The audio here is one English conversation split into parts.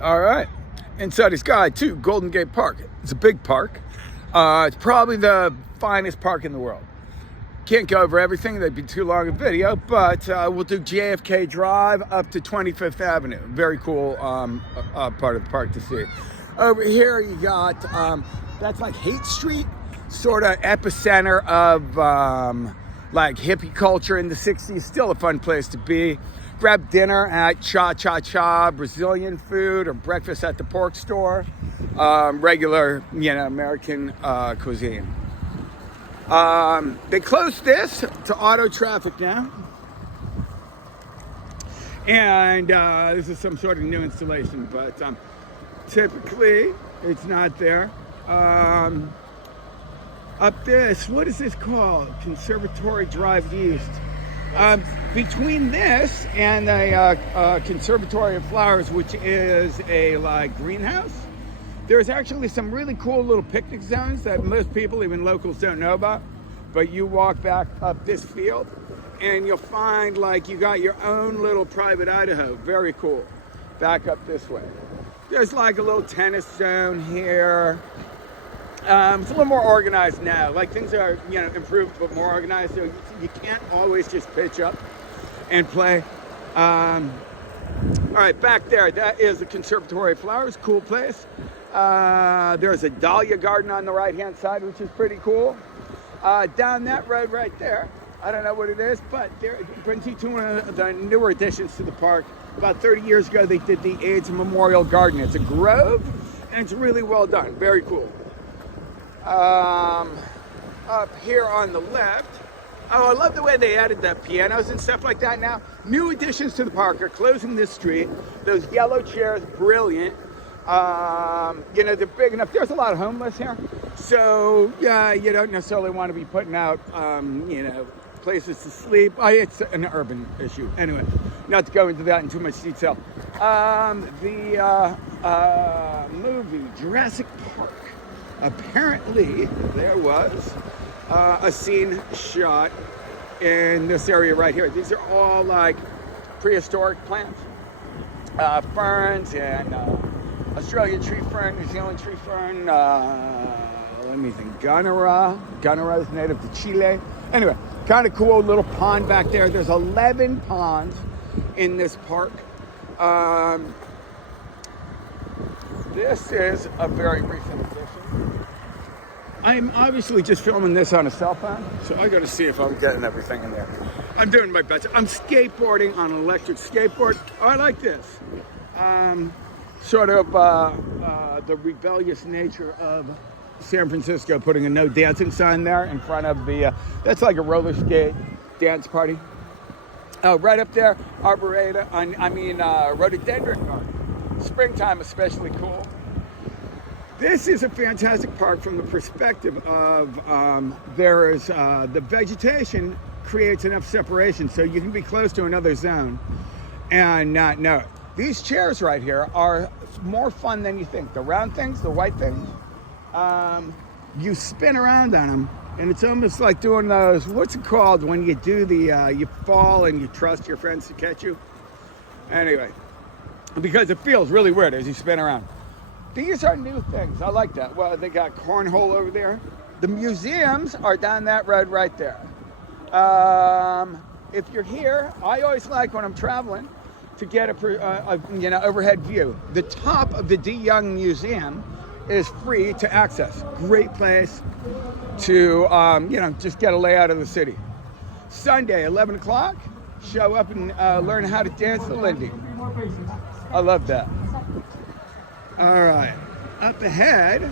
All right. Inside is guide to Golden Gate Park. It's a big park. It's probably the finest park in the world. Can't go over everything, that'd be too long a video, but we'll do JFK Drive up to 25th Avenue. Very cool part of the park to see. Over here you got, that's like Haight Street, sort of epicenter of like hippie culture in the 60s. Still a fun place to be. Grab dinner at Cha Cha Cha, Brazilian food, or breakfast at the pork store. Regular, American cuisine. They closed this to auto traffic now. And this is some sort of new installation, but typically it's not there. Up this, what is this called? Conservatory Drive East. Between this and the Conservatory of Flowers, which is a greenhouse, there's actually some really cool little picnic zones that most people, even locals, don't know about. But you walk back up this field and you'll find you got your own little private Idaho. Very cool. Back up this way. There's a little tennis zone here. It's a little more organized now. Things are, improved but more organized. So you can't always just pitch up and play. All right, back there, that is the Conservatory of Flowers. Cool place. There's a dahlia garden on the right-hand side, which is pretty cool. Down that road right there, I don't know what it is, but it brings you to one of the newer additions to the park. About 30 years ago, they did the AIDS Memorial Garden. It's a grove, and it's really well done. Very cool. Up here on the left, I love the way they added the pianos and stuff like that now. New additions to the park are closing this street. Those yellow chairs, brilliant. They're big enough. There's a lot of homeless here. So, you don't necessarily want to be putting out, places to sleep. It's an urban issue. Anyway, not to go into that in too much detail. The movie Jurassic Park. Apparently, there was a scene shot in this area right here. These are all prehistoric plants. Ferns and Australian tree fern, New Zealand tree fern, let me think, Gunnera. Gunnera is native to Chile. Anyway, kind of cool little pond back there. There's 11 ponds in this park. This is a very recent addition. I'm obviously just filming this on a cell phone, so I got to see if I'm getting everything in there. I'm doing my best. I'm skateboarding on an electric skateboard. I like this. Sort of the rebellious nature of San Francisco, putting a no dancing sign there in front of the, that's like a roller skate dance party. Right up there, rhododendron garden. Springtime especially cool. This is a fantastic park from the perspective of the vegetation creates enough separation so you can be close to another zone and not know it. These chairs right here are more fun than you think. The round things, the white things, you spin around on them, and it's almost like doing those, what's it called when you do you fall and you trust your friends to catch you? Anyway, because it feels really weird as you spin around. These are new things. I like that. Well, they got cornhole over there. The museums are down that road right there. If you're here, I always like when I'm traveling to get a overhead view. The top of the D. Young Museum is free to access. Great place to just get a layout of the city. Sunday, 11 o'clock, show up and learn how to dance the Lindy. I love that. All right, up ahead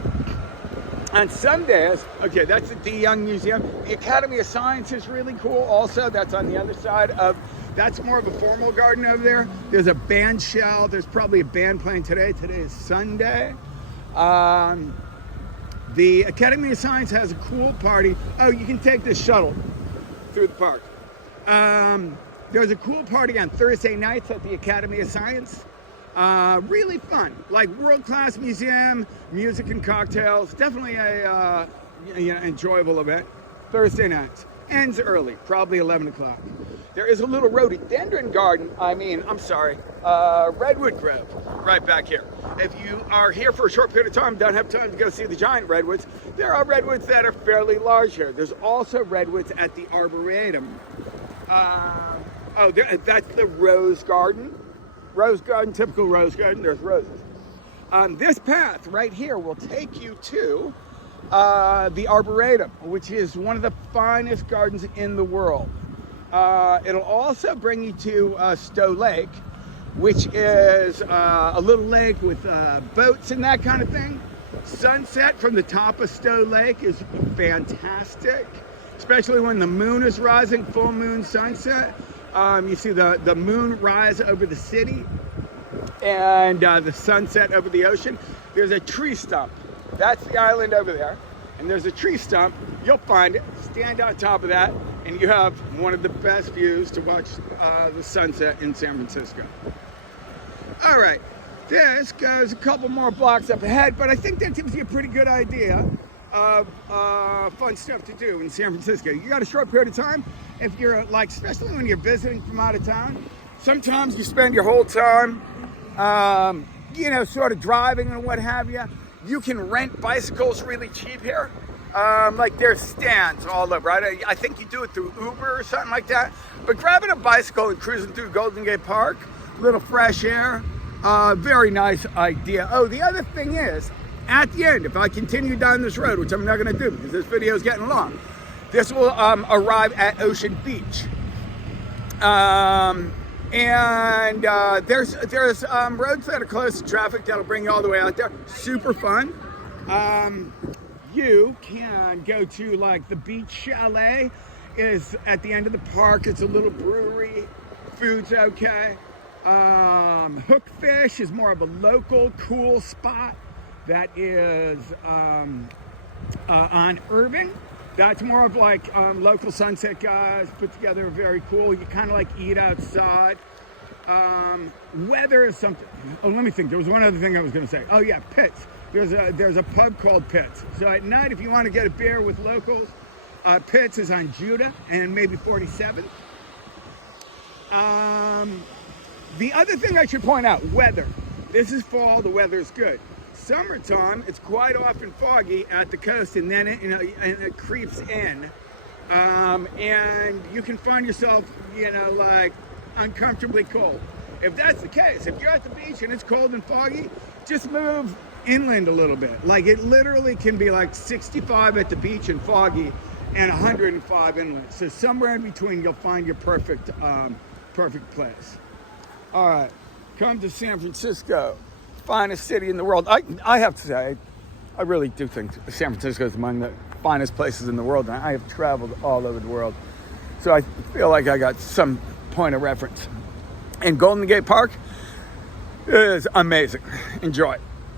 on Sundays, okay, that's the D. Young Museum. The Academy of Science is really cool also. That's on the other side of, that's more of a formal garden over there. There's a band shell. There's probably a band playing today. Today is Sunday. The Academy of Science has a cool party. Oh, you can take this shuttle through the park. There's a cool party on Thursday nights at the Academy of Science. Really fun, world-class museum, music and cocktails. Definitely a enjoyable event. Thursday nights. Ends early, probably 11 o'clock. There is a little rhododendron garden. Redwood grove right back here. if you are here for a short period of time, don't have time to go see the giant redwoods, there are redwoods that are fairly large here. There's also redwoods at the Arboretum. That's the rose garden. Rose garden, typical rose garden, there's roses. This path right here will take you to the Arboretum, which is one of the finest gardens in the world. It'll also bring you to Stowe Lake, which is a little lake with boats and that kind of thing. Sunset from the top of Stowe Lake is fantastic, especially when the moon is rising, full moon sunset. You see the moon rise over the city and the sunset over the ocean. There's a tree stump. That's the island over there. And there's a tree stump. You'll find it. Stand on top of that, and you have one of the best views to watch the sunset in San Francisco. All right, this goes a couple more blocks up ahead, but I think that gives you a pretty good idea of fun stuff to do in San Francisco. You got a short period of time. If you're like, especially when you're visiting from out of town, sometimes you spend your whole time, sort of driving and what have you. You can rent bicycles really cheap here. Like there's stands all over, right? I think you do it through Uber or something like that. But grabbing a bicycle and cruising through Golden Gate Park, little fresh air, very nice idea. Oh, the other thing is, at the end, if I continue down this road, which I'm not gonna do because this video is getting long, this will arrive at Ocean Beach. There's roads that are close to traffic that'll bring you all the way out there. Super fun. You can go to like the Beach Chalet is at the end of the park. It's a little brewery. Food's okay. Hookfish is more of a local cool spot that is on Irving. That's more of like local sunset guys put together, very cool. You kind of like eat outside. Weather is something. Oh, let me think. There was one other thing I was going to say. Oh yeah, Pitt's. There's a pub called Pitt's. So at night, if you want to get a beer with locals, Pitt's is on Judah and maybe 47th. The other thing I should point out, weather. This is fall. The weather is good. Summertime, it's quite often foggy at the coast, and then it creeps in, and you can find yourself, like uncomfortably cold. If that's the case, if you're at the beach and it's cold and foggy, just move inland a little bit. Like it literally can be like 65 at the beach and foggy, and 105 inland. So somewhere in between, you'll find your perfect place. All right, come to San Francisco. Finest city in the world. I have to say, I really do think San Francisco is among the finest places in the world, and I have traveled all over the world, so I feel like I got some point of reference. And Golden Gate Park is amazing. Enjoy.